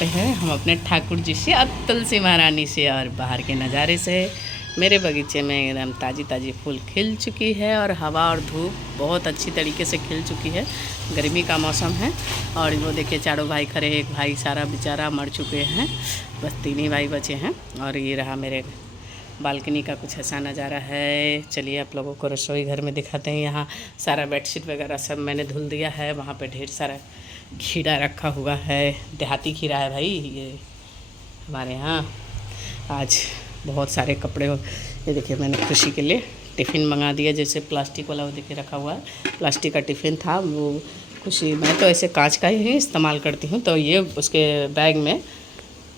पे हैं हम अपने ठाकुर जी से और तुलसी महारानी से, और बाहर के नज़ारे से मेरे बगीचे में एकदम ताज़ी ताज़ी फूल खिल चुकी है और हवा और धूप बहुत अच्छी तरीके से खिल चुकी है। गर्मी का मौसम है और वो देखिए चारों भाई खड़े, एक भाई सारा बेचारा मर चुके हैं, बस 3 ही भाई बचे हैं। और ये रहा मेरे बालकनी का कुछ ऐसा नज़ारा है। चलिए आप लोगों को रसोई घर में दिखाते हैं। यहाँ सारा बेडशीट वगैरह सब मैंने धुल दिया है। वहाँ पे ढेर सारा खीरा रखा हुआ है, देहाती खीरा है भाई ये हमारे यहाँ। आज बहुत सारे कपड़े, ये देखिए मैंने खुशी के लिए टिफ़िन मंगा दिया, जैसे प्लास्टिक वाला वो देखिए रखा हुआ है, प्लास्टिक का टिफ़िन था वो खुशी। मैं तो ऐसे कांच का ही इस्तेमाल करती हूँ, तो ये उसके बैग में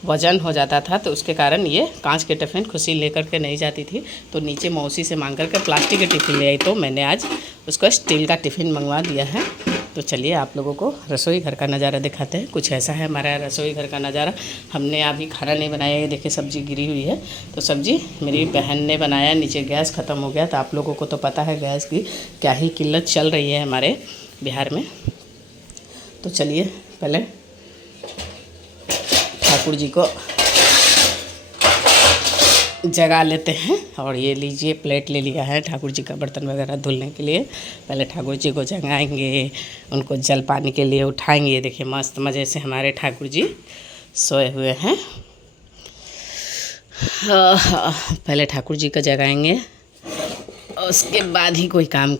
वज़न हो जाता था, तो उसके कारण ये कांच के टिफ़िन खुशी लेकर के नहीं जाती थी, तो नीचे मौसी से मांग करके प्लास्टिक के टिफ़िन ले आई, तो मैंने आज उसको स्टील का टिफ़िन मंगवा दिया है। तो चलिए आप लोगों को रसोई घर का नज़ारा दिखाते हैं। कुछ ऐसा है हमारा रसोई घर का नज़ारा। हमने अभी खाना नहीं बनाया, ये देखिए सब्ज़ी गिरी हुई है, तो सब्ज़ी मेरी बहन ने बनाया। नीचे गैस ख़त्म हो गया, तो आप लोगों को तो पता है गैस की क्या ही किल्लत चल रही है हमारे बिहार में। तो चलिए पहले ठाकुर जी को जगा लेते हैं। और ये लीजिए प्लेट ले लिया है ठाकुर जी का बर्तन वगैरह धुलने के लिए। पहले ठाकुर जी को जगाएंगे, उनको जल पानी के लिए उठाएंगे। देखिए मस्त मज़े से हमारे ठाकुर जी सोए हुए हैं। पहले ठाकुर जी को जगाएंगे, उसके बाद ही कोई काम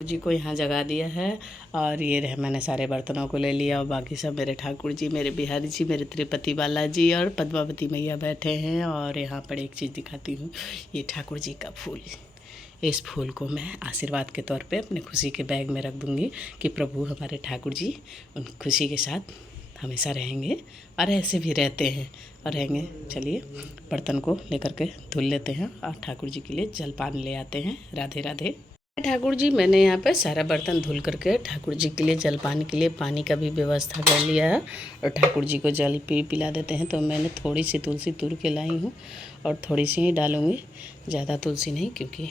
जी को यहाँ जगा दिया है। और ये रहे, मैंने सारे बर्तनों को ले लिया और बाकी सब मेरे ठाकुर जी, मेरे बिहारी जी, मेरे तिरुपति बालाजी और पद्मावती मैया बैठे हैं। और यहाँ पर एक चीज़ दिखाती हूँ, ये ठाकुर जी का फूल। इस फूल को मैं आशीर्वाद के तौर पे अपने खुशी के बैग में रख दूँगी कि प्रभु हमारे ठाकुर जी उन खुशी के साथ हमेशा रहेंगे और ऐसे भी रहते हैं और रहेंगे। चलिए बर्तन को लेकर के धुल लेते हैं और ठाकुर जी के लिए जलपान ले आते हैं। राधे राधे ठाकुर जी। मैंने यहाँ पे सारा बर्तन धुल करके ठाकुर जी के लिए जलपान के लिए पानी का भी व्यवस्था कर लिया है और ठाकुर जी को जल पिला देते हैं। तो मैंने थोड़ी सी तुलसी तोड़ के लाई हूँ और थोड़ी सी ही डालूँगी, ज़्यादा तुलसी नहीं, क्योंकि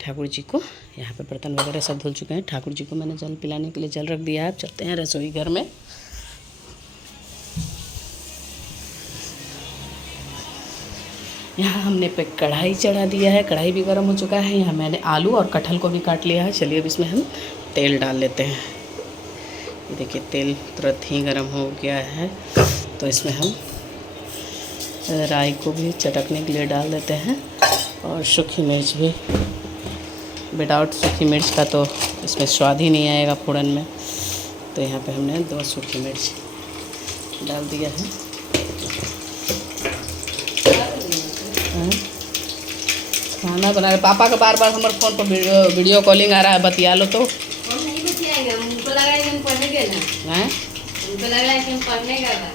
ठाकुर जी को यहाँ पे बर्तन वगैरह सब धुल चुके हैं। ठाकुर जी को मैंने जल पिलाने के लिए जल रख दिया है। अब चलते हैं रसोई घर में। यहाँ हमने पे कढ़ाई चढ़ा दिया है, कढ़ाई भी गर्म हो चुका है। यहाँ मैंने आलू और कटहल को भी काट लिया है। चलिए अब इसमें हम तेल डाल लेते हैं। ये देखिए तेल तुरंत ही गर्म हो गया है, तो इसमें हम राई को भी चटकने के लिए डाल देते हैं और सूखी मिर्च भी। विदाउट सूखी मिर्च का तो इसमें स्वाद ही नहीं आएगा फ़ोरन में, तो यहाँ पे हमने 2 सूखी मिर्च डाल दिया है। खाना बना रहे पापा का बार बार हमारे फ़ोन पर वीडियो कॉलिंग आ रहा है, बतिया लो तो। नहीं बतियाएगा, उनको लगा है कि हम पढ़ने गए ना। हैं? उनको लग रहा है कि हम पढ़ने गए ना।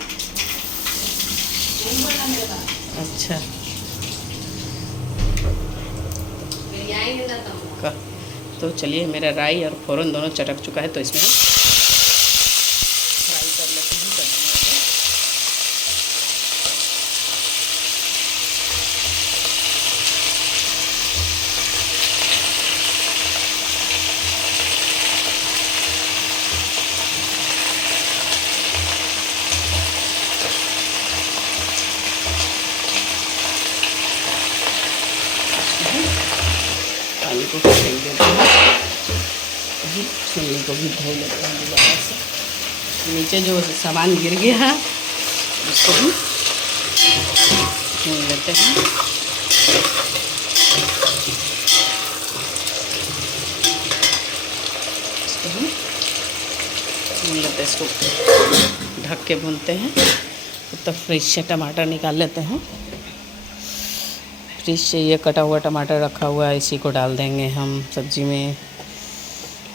नहीं बोला मेरे पास। अच्छा फिर आएंगे ना तो चलिए मेरा राई और फ़ोरन दोनों चटक चुका है, तो इसमें हम फ्राई कर लेते हैं सब्जियों को। पानी को फेंक देते हैं, छिलनी को भी धो लेते हैं दोबारा से। नीचे जो सामान गिर गया है उसको भी धो लेते हैं। इसको हम भून लेते हैं, इसको ढक के भूनते हैं। तो फ्रिज से टमाटर निकाल लेते हैं। फ्रिज से ये कटा हुआ टमाटर रखा हुआ है, इसी को डाल देंगे हम सब्ज़ी में।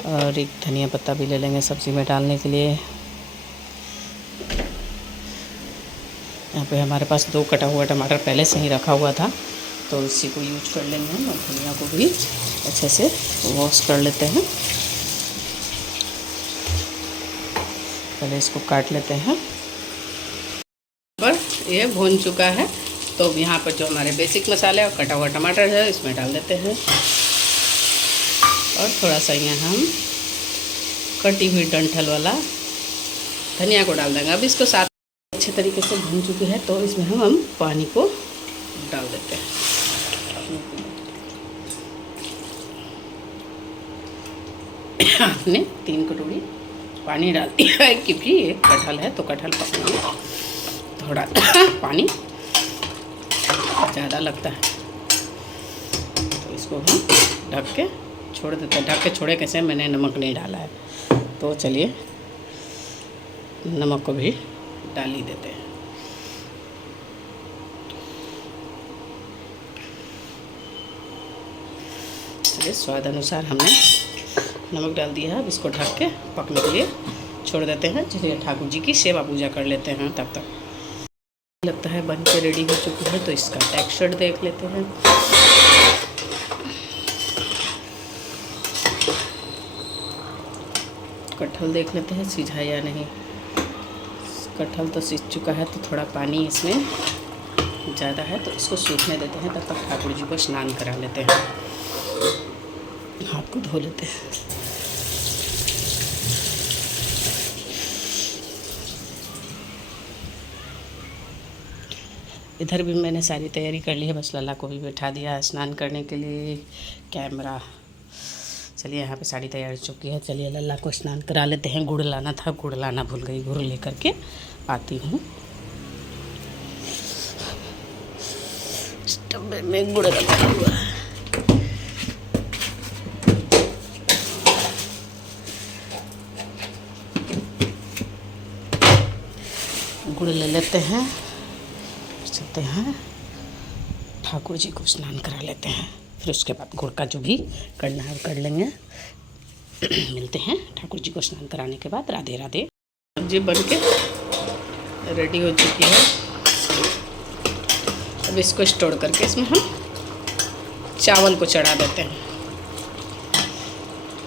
और एक धनिया पत्ता भी ले लेंगे सब्ज़ी में डालने के लिए। यहाँ पे हमारे पास 2 कटा हुआ टमाटर पहले से ही रखा हुआ था, तो इसी को यूज कर लेंगे हम। और धनिया को भी अच्छे से वॉश कर लेते हैं। पहले इसको काट लेते हैं। पर ये भून चुका है, तो यहाँ पर जो हमारे बेसिक मसाले और कटा हुआ टमाटर है इसमें डाल देते हैं। और थोड़ा सा यहाँ हम कटी हुई डंठल वाला धनिया को डाल देंगे। अब इसको साथ अच्छे तरीके से भून चुकी है, तो इसमें हम पानी को डाल देते हैं। हमने 3 कटोरी पानी डाल दिया है, क्योंकि एक कटहल है तो कटहल पकने में थोड़ा पानी ज़्यादा लगता है। तो इसको हम ढक के छोड़ देते हैं। ढक के छोड़े कैसे, मैंने नमक नहीं डाला है, तो चलिए नमक को भी डाल ही देते हैं। चलिए स्वाद अनुसार हमने नमक डाल दिया है। अब इसको ढक के पकने के लिए छोड़ देते हैं। चलिए ठाकुर जी की सेवा पूजा कर लेते हैं। तब तक लगता है बन के रेडी हो चुकी है, तो इसका टेक्सचर देख लेते हैं। कटहल देख लेते हैं सीझा या नहीं। कटहल तो सीझ चुका है, तो थोड़ा पानी इसमें ज़्यादा है, तो इसको सूखने देते हैं। तब तक ठाकुर जी को स्नान करा लेते हैं, हाथ को धो लेते हैं। इधर भी मैंने सारी तैयारी कर ली है, बस लल्ला को भी बैठा दिया स्नान करने के लिए। कैमरा, चलिए यहाँ पे साड़ी तैयार हो चुकी है। चलिए लल्ला को स्नान करा लेते हैं। गुड़ लाना था, गुड़ लाना भूल गई, गुड़ लेकर के आती हूँ। डब्बे में गुड़ रखा हुआ है। गुड़ ले लेते हैं, चलते हैं ठाकुर जी को स्नान करा लेते हैं। फिर उसके बाद गुड़ का जो भी करना है कर लेंगे। मिलते हैं ठाकुर जी को स्नान कराने के बाद। राधे राधे। सब्जी बन के रेडी हो चुकी है। अब इसको स्टोर करके इसमें हम चावल को चढ़ा देते हैं।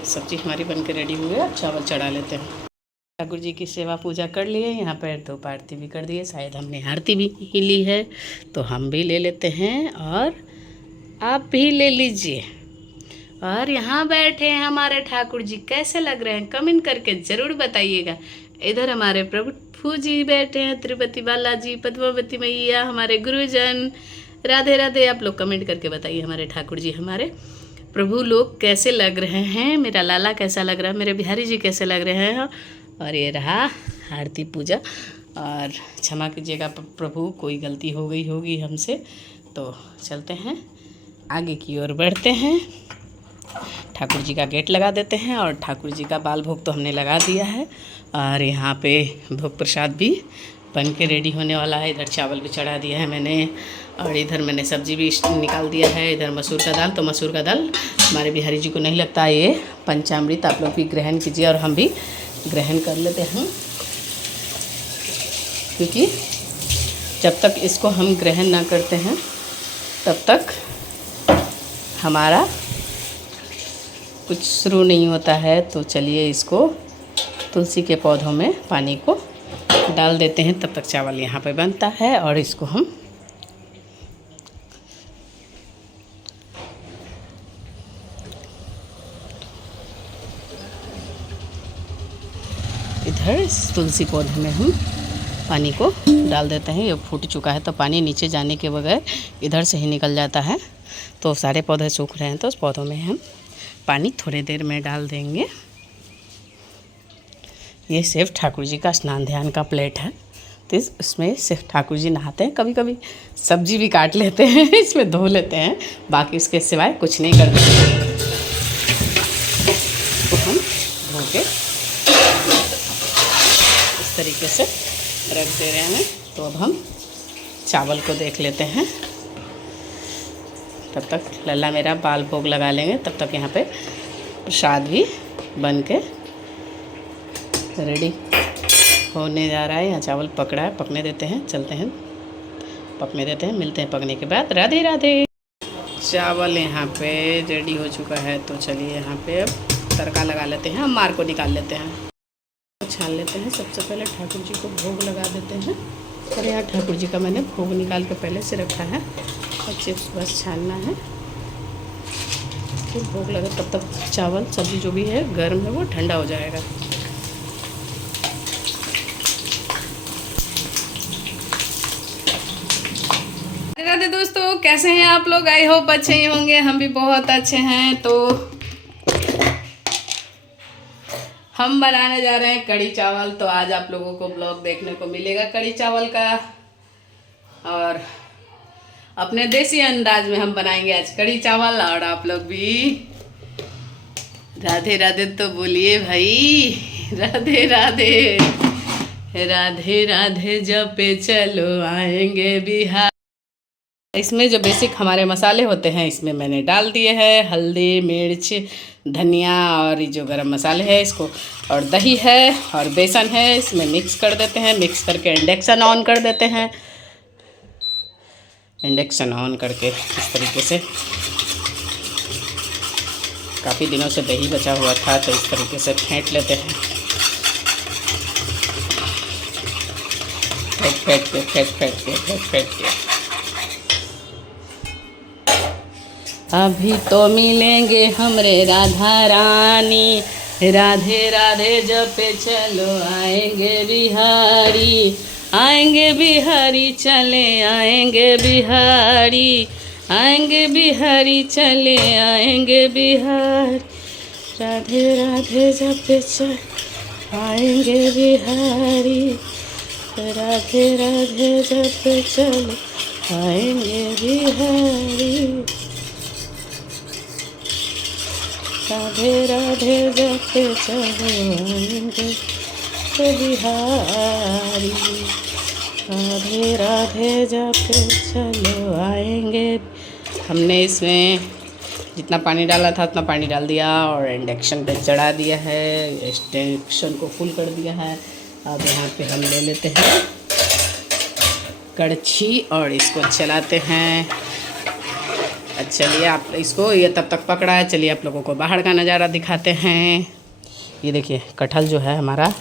सब्जी हमारी बन के रेडी हुई है, अब चावल चढ़ा लेते हैं। ठाकुर जी की सेवा पूजा कर लिए। यहाँ पर 2 आरती भी कर दिए। शायद हमने आरती भी ही ली है, तो हम भी ले लेते हैं और आप भी ले लीजिए। और यहाँ बैठे हैं हमारे ठाकुर जी, कैसे लग रहे हैं कमेंट करके ज़रूर बताइएगा। इधर हमारे प्रभु जी बैठे हैं, तिरुपति बालाजी, पद्मावती मैया, हमारे गुरुजन। राधे राधे। आप लोग कमेंट करके बताइए हमारे ठाकुर जी, हमारे प्रभु लोग कैसे लग रहे हैं। मेरा लाला कैसा लग रहा है, मेरे बिहारी जी कैसे लग रहे हैं। और ये रहा आरती पूजा। और क्षमा कीजिएगा प्रभु, कोई गलती हो गई होगी हमसे। तो चलते हैं आगे की ओर बढ़ते हैं। ठाकुर जी का गेट लगा देते हैं। और ठाकुर जी का बाल भोग तो हमने लगा दिया है। और यहाँ पे भोग प्रसाद भी बन के रेडी होने वाला है। इधर चावल भी चढ़ा दिया है मैंने, और इधर मैंने सब्जी भी निकाल दिया है। इधर मसूर का दाल, तो मसूर का दाल हमारे बिहारी जी को नहीं लगता ये पंचामृत। आप लोग भी ग्रहण कीजिए और हम भी ग्रहण कर लेते हैं, क्योंकि जब तक इसको हम ग्रहण ना करते हैं तब तक हमारा कुछ शुरू नहीं होता है। तो चलिए इसको तुलसी के पौधों में पानी को डाल देते हैं। तब तक चावल यहाँ पे बनता है और इसको हम इधर इस तुलसी पौधे में हम पानी को डाल देते हैं। ये फूट चुका है, तो पानी नीचे जाने के बगैर इधर से ही निकल जाता है। तो सारे पौधे सूख रहे हैं, तो उस पौधों में हम पानी थोड़ी देर में डाल देंगे। ये सिर्फ ठाकुर जी का स्नान ध्यान का प्लेट है, तो इसमें सिर्फ ठाकुर जी नहाते हैं। कभी कभी सब्जी भी काट लेते हैं, इसमें धो लेते हैं, बाकी उसके सिवाय कुछ नहीं करते। तो हम धो के इस तरीके से रख दे रहे हैं। तो अब हम चावल को देख लेते हैं। तब तक लल्ला मेरा बाल भोग लगा लेंगे। तब तक यहाँ पे प्रसाद भी बन के रेडी होने जा रहा है। यहाँ चावल पकड़ा है, पकने देते हैं। चलते हैं पकने देते हैं, मिलते हैं पकने के बाद। राधे राधे। चावल यहाँ पे रेडी हो चुका है, तो चलिए यहाँ पे अब तड़का लगा लेते हैं। हम मार को निकाल लेते हैं, छान लेते हैं। सबसे पहले ठाकुर जी को भोग लगा देते हैं। और यहाँ ठाकुर जी का मैंने भोग निकाल के पहले से रखा है, और चिप्स बस छानना है, फिर भोग लगा। तब तक चावल सब्जी जो भी है गर्म है वो ठंडा हो जाएगा। राधे दोस्तों, कैसे हैं आप लोग? आई होप अच्छे ही होंगे, हम भी बहुत अच्छे हैं। तो हम बनाने जा रहे हैं कढ़ी चावल। तो आज आप लोगों को ब्लॉग देखने को मिलेगा कढ़ी चावल का, और अपने देसी अंदाज में हम बनाएंगे आज कढ़ी चावल। और आप लोग भी राधे राधे तो बोलिए भाई, राधे राधे, राधे राधे जपे चलो आएंगे बिहार। इसमें जो बेसिक हमारे मसाले होते हैं इसमें मैंने डाल दिए हैं हल्दी, मिर्च, धनिया और ये जो गरम मसाले हैं इसको, और दही है और बेसन है। इसमें मिक्स कर देते हैं, मिक्स करके इंडक्शन ऑन कर देते हैं। इंडक्शन ऑन करके इस तरीके से, काफ़ी दिनों से दही बचा हुआ था तो इस तरीके से फेंट लेते हैं। फेंट के अभी तो मिलेंगे हमरे राधा रानी, राधे राधे जपे चलो आएंगे बिहारी, आएंगे बिहारी चले आएंगे बिहारी, आएंगे बिहारी चले आएंगे बिहारी, राधे राधे जपे चलो आएंगे बिहारी, राधे राधे जपे चलो आएंगे बिहारी, राधे राधे जपे चलो आएंगे बिहारी, राधे राधे जपे चलो आएंगे। हमने इसमें जितना पानी डाला था उतना पानी डाल दिया और इंडक्शन पे चढ़ा दिया है, इंडक्शन को फुल कर दिया है। अब यहाँ पे हम ले लेते हैं कड़छी और इसको चलाते हैं। चलिए आप इसको, ये तब तक पकड़ा है, चलिए आप लोगों को बाहर का नज़ारा दिखाते हैं। ये देखिए कटहल जो है हमारा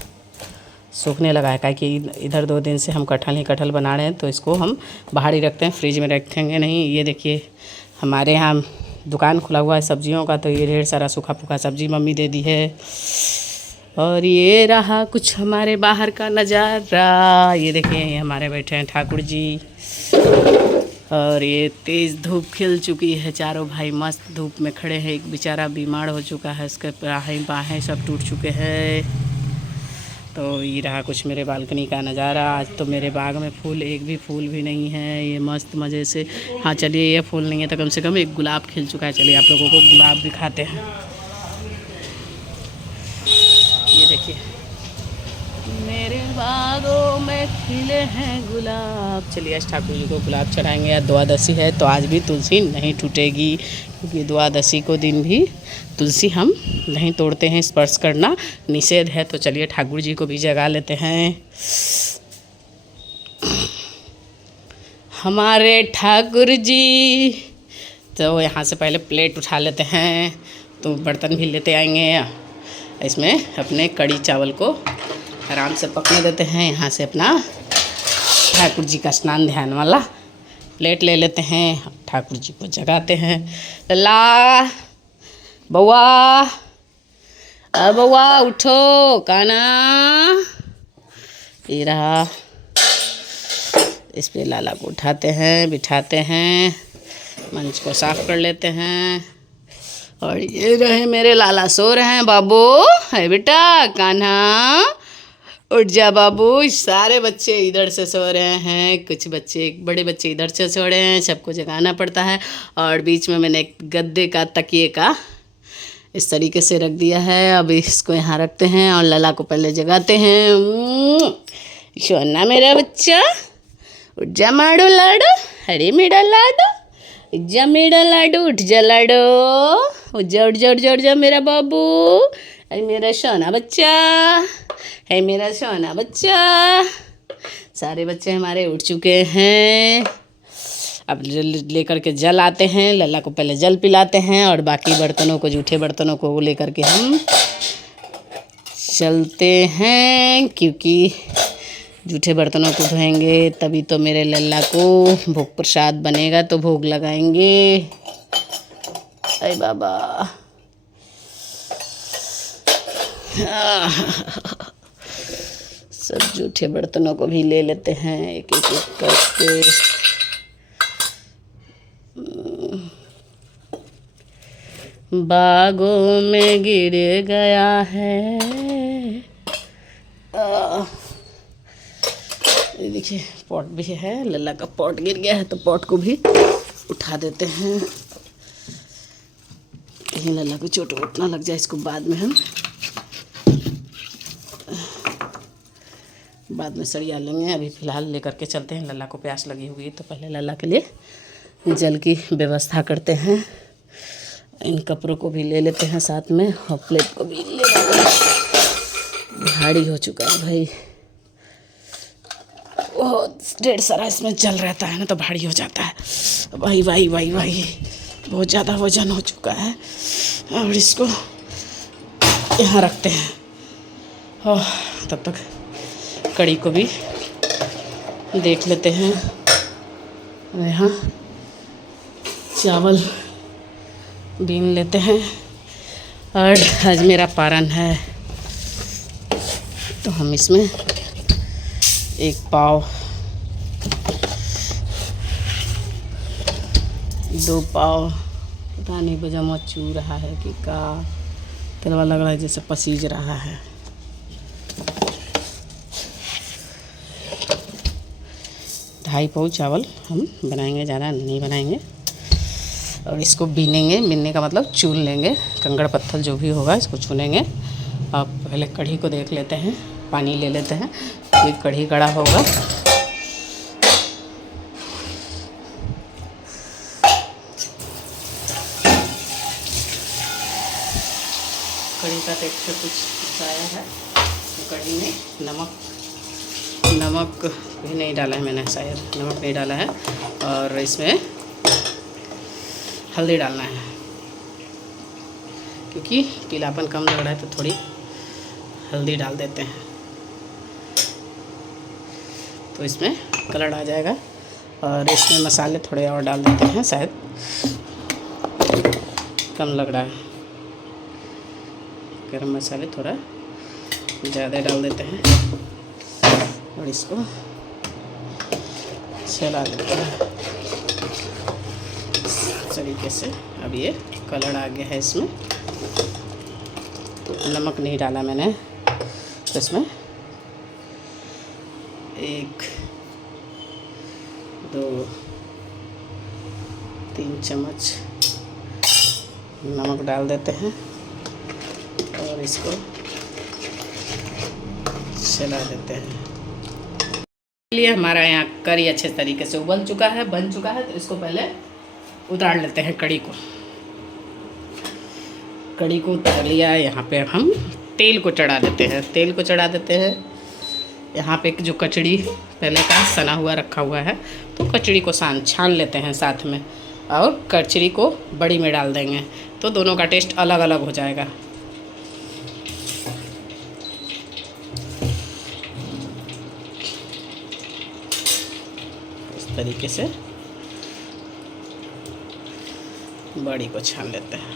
सूखने लगा है, कि इधर 2 दिन से हम कटहल ही कटहल बना रहे हैं, तो इसको हम बाहर ही रखते हैं, फ्रिज में रखेंगे नहीं। ये देखिए हमारे यहाँ दुकान खुला हुआ है सब्जियों का, तो ये ढेर सारा सूखा फूखा सब्जी मम्मी दे दी है। और ये रहा कुछ हमारे बाहर का नज़ारा। ये देखिए ये हमारे बैठे हैं ठाकुर जी, और ये तेज़ धूप खिल चुकी है, चारों भाई मस्त धूप में खड़े हैं। एक बेचारा बीमार हो चुका है, उसके बाहें सब टूट चुके हैं। तो ये रहा कुछ मेरे बालकनी का नज़ारा। आज तो मेरे बाग में फूल, एक भी फूल भी नहीं है, ये मस्त मज़े से। हाँ चलिए ये फूल नहीं है तो कम से कम एक गुलाब खिल चुका है। चलिए आप लोगों को गुलाब दिखाते हैं। ये देखिए मेरे बागों में खिले हैं गुलाब। चलिए आज ठाकुर जी को गुलाब चढ़ाएंगे। आज द्वादशी है तो आज भी तुलसी नहीं टूटेगी, क्योंकि द्वादशी को दिन भी तुलसी हम नहीं तोड़ते हैं, स्पर्श करना निषेध है। तो चलिए ठाकुर जी को भी जगा लेते हैं। हमारे ठाकुर जी, तो यहाँ से पहले प्लेट उठा लेते हैं, तो बर्तन भी लेते आएंगे। इसमें अपने कढ़ी चावल को आराम से पकने देते हैं। यहाँ से अपना ठाकुर जी का स्नान ध्यान वाला प्लेट ले लेते हैं, ठाकुर जी को जगाते हैं। लल्ला बउआ, बउआ उठो, काना। ये रहा, इस पे लाला को उठाते हैं, बिठाते हैं, मंच को साफ कर लेते हैं। और ये रहे मेरे लाला, सो रहे हैं। बाबू है बेटा, कान्हा उठ जा बाबू। सारे बच्चे इधर से सो रहे हैं, कुछ बच्चे, बड़े बच्चे इधर से सो रहे हैं, सबको जगाना पड़ता है। और बीच में मैंने एक गद्दे का, तकिए का इस तरीके से रख दिया है। अब इसको यहाँ रखते हैं और लला को पहले जगाते हैं। सोना मेरा बच्चा, उठ जा माड़ो लाडो, अरे मेरा लाडो, उठ जा मेरा लाडो, उठ जा लाडो, उठ जा उठ जा उठ जा उठ जा मेरा बाबू, अरे मेरा सोना बच्चा है, मेरा सोना बच्चा। सारे बच्चे हमारे उठ चुके हैं। अब लेकर के जल आते हैं, लल्ला को पहले जल पिलाते हैं और बाकी बर्तनों को, जूठे बर्तनों को लेकर के हम चलते हैं, क्योंकि जूठे बर्तनों को धोएंगे तभी तो मेरे लल्ला को भोग प्रसाद बनेगा, तो भोग लगाएंगे। अरे बाबा, सब जूठे बर्तनों को भी ले लेते हैं एक एक करके। बागों में गिर गया है। ये देखिए पॉट भी है, लल्ला का पॉट गिर गया है तो पॉट को भी उठा देते हैं। कहीं लल्ला को चोट वोट ना लग जाए, इसको बाद में हम सरिया लेंगे। अभी फ़िलहाल लेकर के चलते हैं। लल्ला को प्यास लगी हुई है तो पहले लल्ला के लिए जल की व्यवस्था करते हैं। इन कपड़ों को भी ले लेते हैं साथ में और प्लेट को भी ले लेते हैं। भारी हो चुका है भाई, बहुत ढेर सारा इसमें जल रहता है ना तो भारी हो जाता है। भाई भाई भाई भाई बहुत ज़्यादा वजन हो चुका है और इसको यहाँ रखते हैं। और तब तक कड़ी को भी देख लेते हैं। यहाँ चावल बीन लेते हैं और आज मेरा पारण है तो हम इसमें 1 पाव 2 पाव पता नहीं पजामा चू रहा है कि का तलवा लग रहा है, जैसे पसीज रहा है। ढाई पाव चावल हम बनाएंगे, ज़्यादा नहीं बनाएंगे। और इसको बीनेंगे, बीनने का मतलब चून लेंगे, कंकड़ पत्थर जो भी होगा इसको चुनेंगे। अब पहले कढ़ी को देख लेते हैं, पानी ले लेते हैं। ये कढ़ी कड़ा होगा। कढ़ी का टेक्सचर कुछ आया है तो कढ़ी में नमक भी नहीं डाला है मैंने, शायद नमक नहीं डाला है। और इसमें हल्दी डालना है क्योंकि पीलापन कम लग रहा है तो थोड़ी हल्दी डाल देते हैं तो इसमें कलर आ जाएगा। और इसमें मसाले थोड़े और डाल देते हैं, शायद कम लग रहा है। गरम मसाले थोड़ा ज़्यादा डाल देते हैं और इसको चला देते हैं इस तरीके से। अब ये कलर आ गया है इसमें। नमक नहीं डाला मैंने तो इसमें 1 2 3 चम्मच नमक डाल देते हैं और इसको चला देते हैं। लिए हमारा यहाँ करी अच्छे तरीके से उबल चुका है, बन चुका है। तो इसको पहले उतार लेते हैं कड़ी को उतार लिया। यहाँ पे हम तेल को चढ़ा देते हैं। यहाँ पे जो कचड़ी पहले का सना हुआ रखा हुआ है तो कचड़ी को छान लेते हैं साथ में, और कचड़ी को बड़ी में डाल देंगे तो दोनों का टेस्ट अलग अलग हो जाएगा। इस तरीके से बड़ी को छान लेते हैं।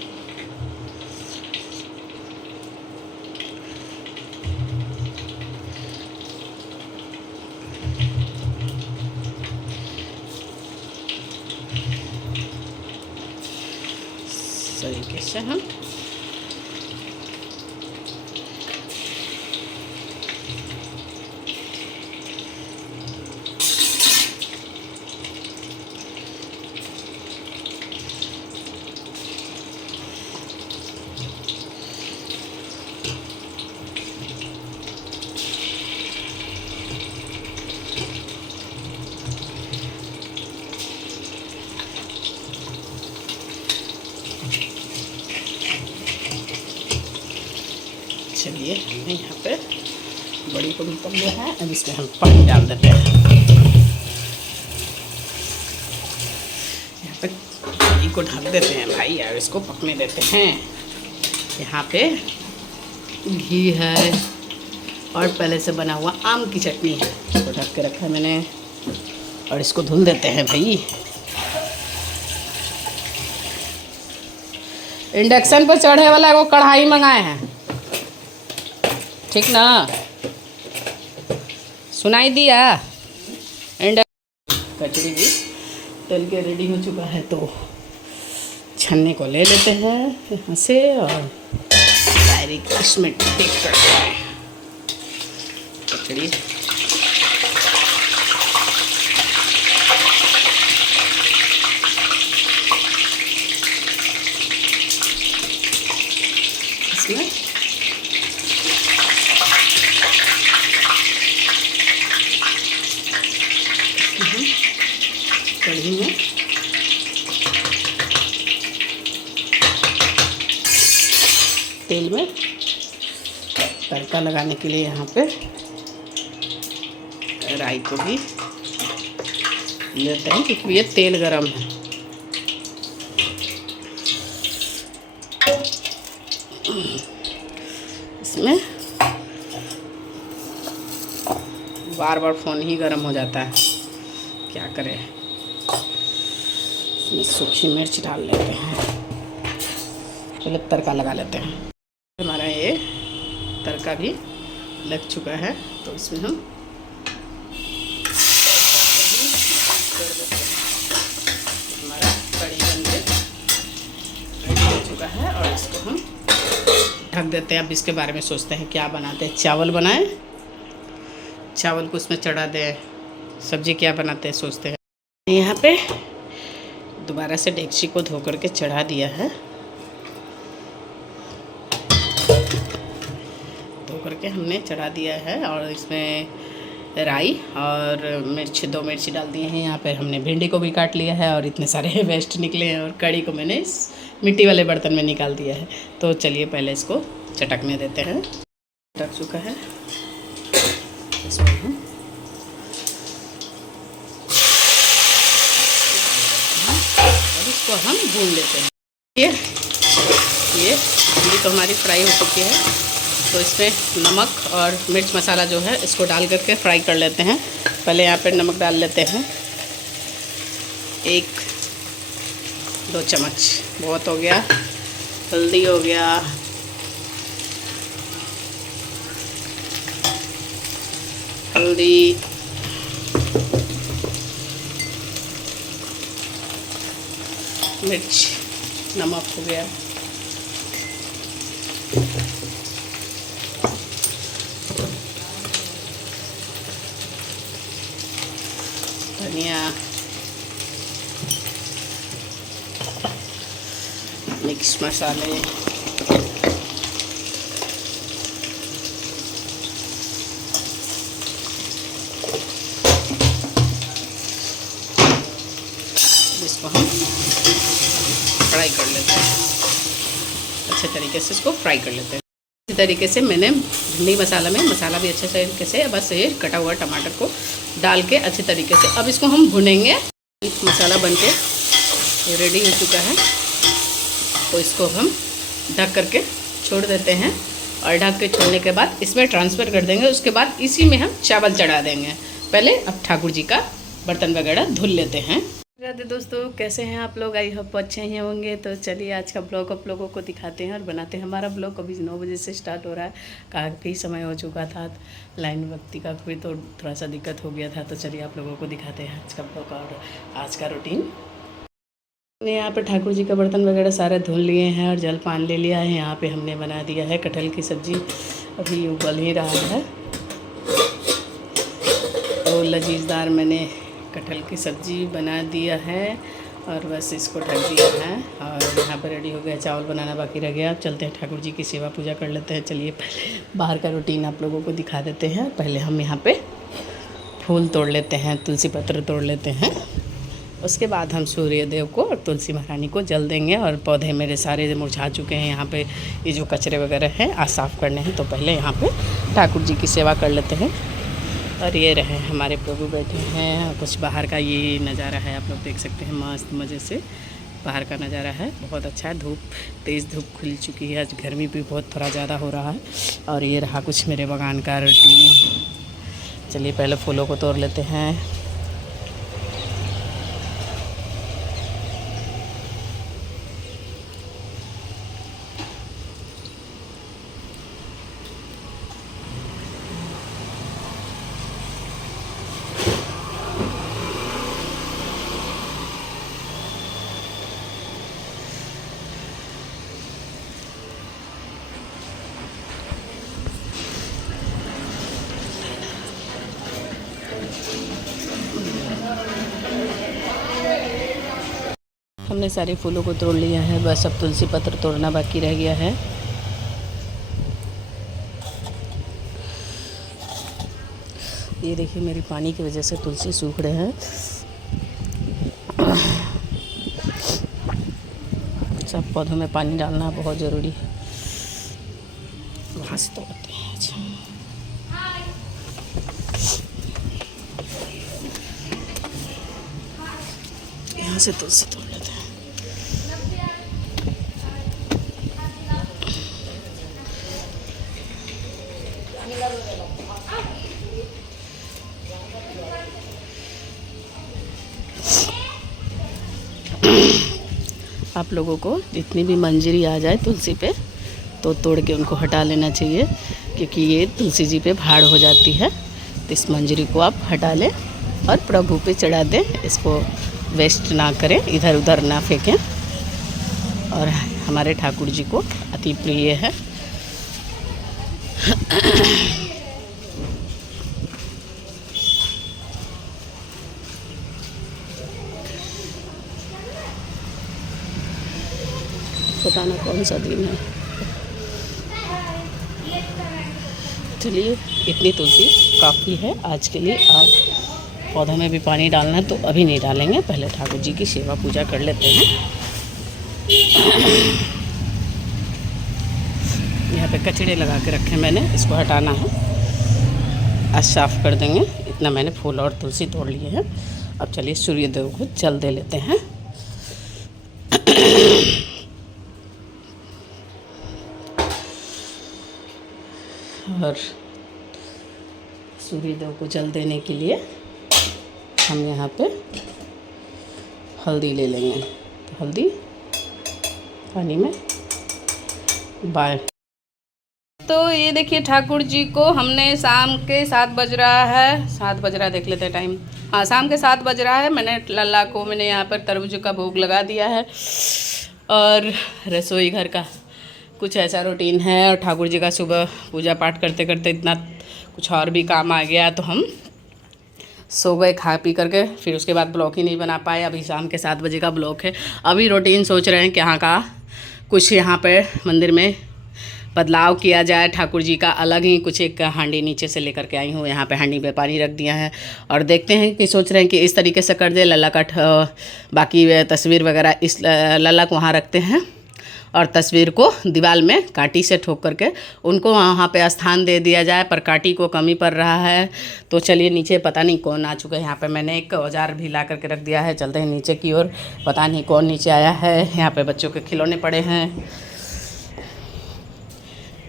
इस तरीके से हम चलिए हमने यहाँ पे बड़ी को भी तल लिया है। अब इसमें हम पानी डाल देते हैं। यहाँ पे बड़ी को ढक देते हैं भाई, और इसको पकने देते हैं। यहाँ पे घी है और पहले से बना हुआ आम की चटनी है, इसको ढक के रखा है मैंने। और इसको धुल देते हैं भाई। इंडक्शन पर चढ़े वाला वो कढ़ाई मंगाए हैं, ठीक ना? सुनाई दिया? कचड़ी भी तल के रेडी हो चुका है तो छन्ने को ले लेते हैं यहाँ से और डायरेक्ट इसमें टिक करते हैं कचड़ी। इसमें कढ़ी में तेल में तड़का लगाने के लिए यहाँ पे राई को भी लेते हैं क्योंकि ये तेल गरम है। इसमें बार बार फ़ोन ही गरम हो जाता है, क्या करें। इसमें सूखी मिर्च डाल लेते हैं, पहले तड़का लगा लेते हैं। हमारा ये तड़का भी लग चुका है तो इसमें हम हमारा कढ़ी बन के रेडी हो चुका है और इसको हम ढक देते हैं। अब इसके बारे में सोचते हैं क्या बनाते हैं। चावल बनाएं, चावल को उसमें चढ़ा दें, सब्जी क्या बनाते हैं सोचते हैं। यहाँ पे दोबारा से डेगची को धो करके चढ़ा दिया है, धो करके हमने चढ़ा दिया है और इसमें राई और मिर्च, 2 मिर्ची डाल दिए हैं। यहाँ पे हमने भिंडी को भी काट लिया है और इतने सारे वेस्ट निकले हैं और कढ़ी को मैंने इस मिट्टी वाले बर्तन में निकाल दिया है। तो चलिए पहले इसको चटकने देते हैं। चटक चुका है, इसमें हम और इसको हम भून लेते हैं। ये भिंडी तो हमारी फ्राई हो चुकी है तो इसमें नमक और मिर्च मसाला जो है इसको डाल करके फ्राई कर लेते हैं। पहले यहाँ पे नमक डाल लेते हैं, 1-2 चम्मच बहुत हो गया। हल्दी हो गया, हल्दी, मिर्च, नमक हो गया, धनिया, मिक्स मसाले, इसको हम फ्राई कर लेते हैं, अच्छे तरीके से इसको फ्राई कर लेते हैं। इसी तरीके से मैंने भिंडी मसाला में मसाला भी अच्छे तरीके से बस ये कटा हुआ टमाटर को डाल के अच्छे तरीके से अब इसको हम भुनेंगे। मसाला बन के रेडी हो चुका है तो इसको हम ढक करके छोड़ देते हैं और ढक के छोड़ने के बाद इसमें ट्रांसफ़र कर देंगे। उसके बाद इसी में हम चावल चढ़ा देंगे। पहले अब ठाकुर जी का बर्तन वगैरह धुल लेते हैं। राधे दोस्तों, कैसे हैं आप लोग? आई होप अच्छे ही होंगे। तो चलिए आज का ब्लॉग आप लोगों को दिखाते हैं और बनाते हैं। हमारा ब्लॉग अभी 9 बजे से स्टार्ट हो रहा है, काफ़ी समय हो चुका था, लाइन वक्ती का कोई तो थोड़ा सा दिक्कत हो गया था। तो चलिए आप लोगों को दिखाते हैं आज का ब्लॉग और आज का रूटीन। हमने यहाँ पर ठाकुर जी का बर्तन वगैरह सारे धुल लिए हैं और जलपान ले लिया है। यहाँ पे हमने बना दिया है कटहल की सब्ज़ी, अभी उबल ही रहा है। तो लजीजदार मैंने कटहल की सब्ज़ी बना दिया है और बस इसको ढक दिया है और यहाँ पर रेडी हो गया। चावल बनाना बाकी रह गया। अब चलते हैं ठाकुर जी की सेवा पूजा कर लेते हैं। चलिए पहले बाहर का रूटीन आप लोगों को दिखा देते हैं। पहले हम यहाँ पे फूल तोड़ लेते हैं, तुलसी पत्र तोड़ लेते हैं। उसके बाद हम सूर्य देव को और तुलसी महारानी को जल देंगे। और पौधे मेरे सारे मुरझा चुके हैं। यहाँ पे ये जो कचरे वगैरह हैं आज साफ़ करने हैं। तो पहले यहाँ पे ठाकुर जी की सेवा कर लेते हैं। और ये रहे हमारे प्रभु बैठे हैं। कुछ बाहर का ये नज़ारा है, आप लोग देख सकते हैं। मस्त मज़े से बाहर का नज़ारा है, बहुत अच्छा है। तेज़ धूप खुल चुकी है, आज गर्मी भी बहुत थोड़ा ज़्यादा हो रहा है। और ये रहा कुछ मेरे बागान का रूटीन। चलिए पहले फूलों को तोड़ लेते हैं। हमने सारे फूलों को तोड़ लिया है, बस अब तुलसी पत्र तोड़ना बाकी रह गया है। ये देखिए मेरी पानी की वजह से तुलसी सूख रहे हैं। सब पौधों में पानी डालना बहुत ज़रूरी है। वहाँ से तोड़ते हैं। अच्छा, यहाँ से तुलसी तोड़ लेते हैं। आप लोगों को जितनी भी मंजरी आ जाए तुलसी पे तो तोड़ के उनको हटा लेना चाहिए, क्योंकि ये तुलसी जी पे भाड़ हो जाती है। तो इस मंजरी को आप हटा लें और प्रभु पे चढ़ा दें। इसको वेस्ट ना करें, इधर उधर ना फेंकें। और हमारे ठाकुर जी को अति प्रिय है। पता ना कौन सा दिन है। चलिए, इतनी तुलसी काफ़ी है आज के लिए। आप पौधों में भी पानी डालना है तो अभी नहीं डालेंगे, पहले ठाकुर जी की सेवा पूजा कर लेते हैं। यहाँ पे कचड़े लगा के रखे मैंने, इसको हटाना है। आज साफ़ कर देंगे। इतना मैंने फूल और तुलसी तोड़ लिए हैं। अब चलिए सूर्यदेव को जल दे लेते हैं। और सूर्यदेव को जल देने के लिए हम यहाँ पे हल्दी ले लेंगे। तो हल्दी पानी में बाय। तो ये देखिए ठाकुर जी को हमने शाम के 7 बज रहा है, 7 बज रहा है, देख लेते हैं टाइम। हाँ, शाम के 7 बज रहा है। मैंने लल्ला को मैंने यहाँ पर तरबूज का भोग लगा दिया है। और रसोई घर का कुछ ऐसा रूटीन है। और ठाकुर जी का सुबह पूजा पाठ करते करते इतना कुछ और भी काम आ गया, तो हम सो गए खा पी करके। फिर उसके बाद ब्लॉग ही नहीं बना पाए। अभी शाम के 7 बजे का ब्लॉग है। अभी रूटीन सोच रहे हैं कि यहाँ का कुछ यहाँ पे मंदिर में बदलाव किया जाए। ठाकुर जी का अलग ही कुछ एक हांडी नीचे से लेकर के आई हूँ। यहाँ पे हांडी में पानी रख दिया है और देखते हैं कि सोच रहे हैं कि इस तरीके से कर दे। लल्ला का बाकी तस्वीर वगैरह इस लल्ला को वहाँ रखते हैं और तस्वीर को दीवार में कांटी से ठोक करके उनको वहाँ पे स्थान दे दिया जाए। पर कांटी को कमी पड़ रहा है। तो चलिए नीचे पता नहीं कौन आ चुका है। यहाँ पे मैंने एक औजार भी ला करके रख दिया है। चलते हैं नीचे की ओर, पता नहीं कौन नीचे आया है। यहाँ पे बच्चों के खिलौने पड़े हैं।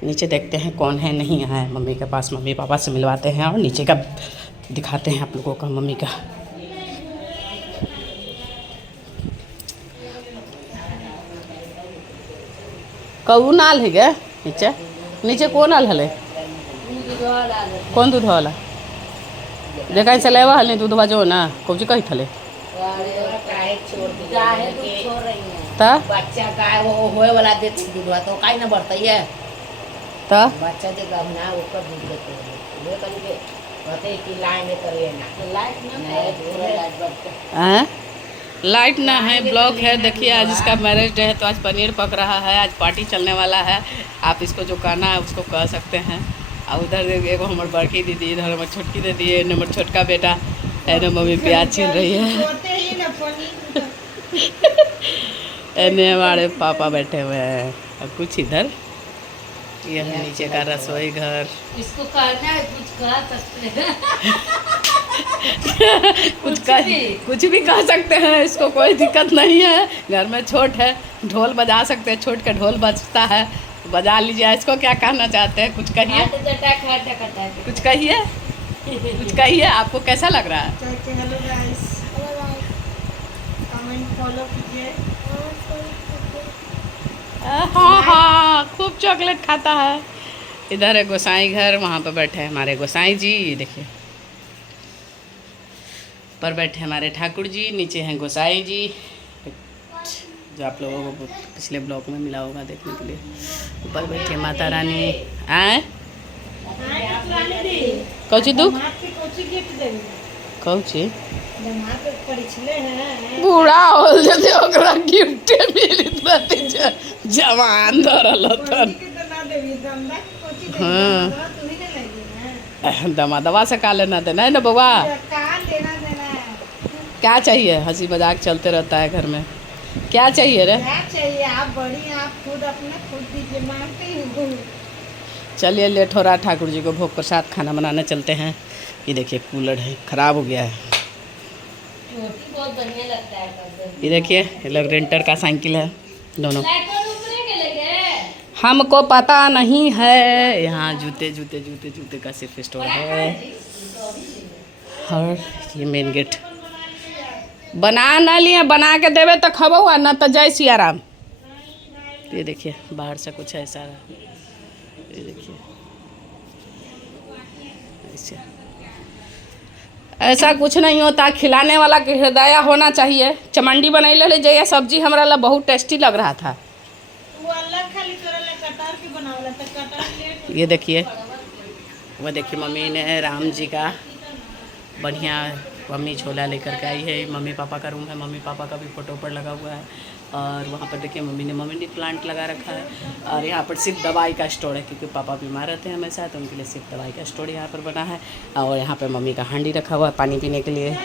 नीचे देखते हैं कौन है, नहीं आया है। मम्मी के पास, मम्मी पापा से मिलवाते हैं और नीचे का दिखाते हैं आप लोगों का मम्मी का। कौन आल है गे नीचे? नीचे कौन आल हले? कौन दूध वाला? देखा चलेवा हल नहीं दूधवा जो ना कौची कही थले ता बच्चा का वो होए वाला दे दूधवा तो काई ना बढ़ता है। ता बच्चा के गहना ऊपर दूध देते हैं। वो कहीं के कहते कि लाइन में करिए ना, लाइट ना है। लाइट ना है, ब्लॉक है। देखिए आज इसका मैरिज डे है तो आज पनीर पक रहा है। आज पार्टी चलने वाला है। आप इसको जो कहना है उसको कह सकते हैं। और उधर एगो हमार बड़की दीदी, इधर हमार छोटकी दीदी, हमार छोटका बेटा है ना। मम्मी प्याज छीन रही है। एने हमारे पापा बैठे हुए हैं। और कुछ इधर यह नीचे का रसोई घर। इसको करना है, कुछ कह सकते हैं। कुछ भी कह सकते हैं, इसको कोई दिक्कत नहीं है। घर में छोट है, ढोल बजा सकते हैं। छोट का ढोल बजता है, बजा लीजिए। इसको क्या कहना चाहते हैं? कुछ कहिए, कुछ कहिए, कुछ कहिए। आपको कैसा लग रहा है? हेलो गाइस, कमेंट फॉलो कीजिए। हाँ हाँ, खूब चॉकलेट खाता है। इधर है गोसाई घर, वहाँ पर बैठे हैं हमारे गोसाई जी। देखिए पर बैठे हमारे ठाकुर जी, नीचे हैं गोसाई जी, जो आप लोगों को पिछले ब्लॉग में मिला होगा देखने के लिए। ऊपर बैठे माता रानी। आए कौची दुख कौन चीज जमा के परिछले हैं बूढ़ा हो जते ओकरा गिफ्ट मिलित रहते जवान धरल तन के तो ना देवी दंदा की कोची दे हाँ। तू ही ने लगी है दमा से का लेना देना है ना बउआ। का लेना देना है क्या चाहिए? हंसी मजाक चलते रहता है घर में। क्या चाहिए रे? क्या चाहिए? आप बड़ी आप खुद अपना खुद दीजिए मांगते ही हूँ। चलिए लेट हो रहा है, ठाकुर जी को भोग प्रसाद खाना बनाने चलते हैं। ये देखिए कूलर है, खराब हो गया है। रोटी बहुत बढ़िया लगता है कर ये देखिए ये लोग रेंटर का साइकिल है दोनों। हमको पता नहीं है। यहाँ जूते जूते जूते जूते का सिर्फ स्टोर है। और ये मेन गेट बना ना लिए, बना के देवे तो खबो ना तो जय सिया राम। ये देखिए बाहर से कुछ ऐसा है। ये देखिए ऐसा कुछ नहीं होता, खिलाने वाला के हृदय होना चाहिए। चमंडी बनैले ले जाइए, सब्जी हमरा ला बहुत टेस्टी लग रहा था। वो अलग खाली तोरा ला कटार के बनावला त कटार लेट ये देखिए वो देखिए मम्मी ने राम जी का बढ़िया मम्मी छोला लेकर के आई है। मम्मी पापा का रूम है, मम्मी पापा का भी फोटो पर लगा हुआ है। और वहाँ पर देखिए मम्मी ने प्लांट लगा रखा है। और यहाँ पर सिर्फ दवाई का स्टोर है, क्योंकि पापा बीमार रहते हैं हमेशा, तो उनके लिए सिर्फ दवाई का स्टोर यहाँ पर बना है। और यहाँ पर मम्मी का हांडी रखा हुआ है पानी पीने के लिए।